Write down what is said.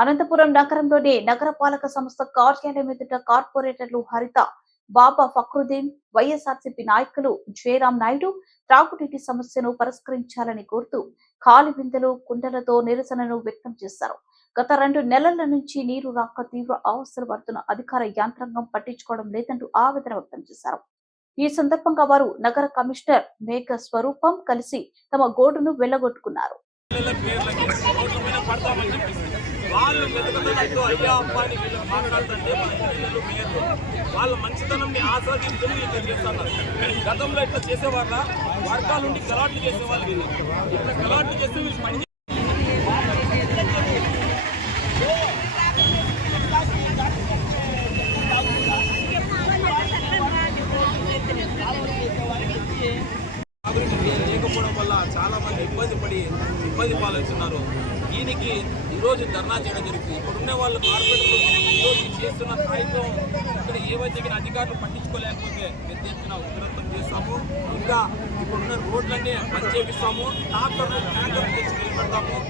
అనంతపురం నగరంలోని నగరపాలక సంస్థ కార్యాలయం ఎదుట కార్పొరేటర్లు హరిత, బాబా ఫక్రుద్దీన్, వైఎస్ఆర్సీపీ నాయకులు జయరాం నాయుడు త్రాగునీటి సమస్యను పరిష్కరించాలని కోరుతూ ఖాళీ బిందెలు, కుండలతో నిరసనను వ్యక్తం చేశారు. గత 2 నెలల నుంచి నీరు రాక తీవ్ర అవస్థలు పడుతున్న అధికార యంత్రాంగం పట్టించుకోవడం లేదంటూ ఆవేదన వ్యక్తం చేశారు. ఈ సందర్భంగా వారు నగర కమిషనర్ మేఘ స్వరూపం కలిసి తమ గోడును వెళ్లగొట్టుకున్నారు. వాళ్ళు మెతకడంతో అయ్యా అబ్బాయిని వీళ్ళు మాట్లాడుతుంటే వాళ్ళ మంచితనం ఆస్వాదిస్తూ ఇట్లా చేస్తున్నారు. గతంలో ఇట్లా చేసేవాళ్ళ వర్గాల నుండి గలాట్లు చేసేవాళ్ళు వీళ్ళు ఇట్లా గలాట్లు చేస్తే వీళ్ళు పని లేకపోవడం వల్ల చాలా మంది ఇబ్బంది పాలవుతున్నారు. దీనికి ఈరోజు ధర్నా చేయడం జరుగుతుంది. ఇప్పుడున్న వాళ్ళు కార్పొరేటర్లు ఈరోజు చేస్తున్న ప్రయత్నం ఇక్కడ ఏవైతే అధికారులు పట్టించుకోలేకపోతే పెద్ద ఎత్తున ఉగ్రతం చేస్తాము. ఇంకా ఇప్పుడున్న రోడ్లన్నీ బంద్ చేపిస్తాము. ట్యాంకర్ తెచ్చి నిలబెడతాము.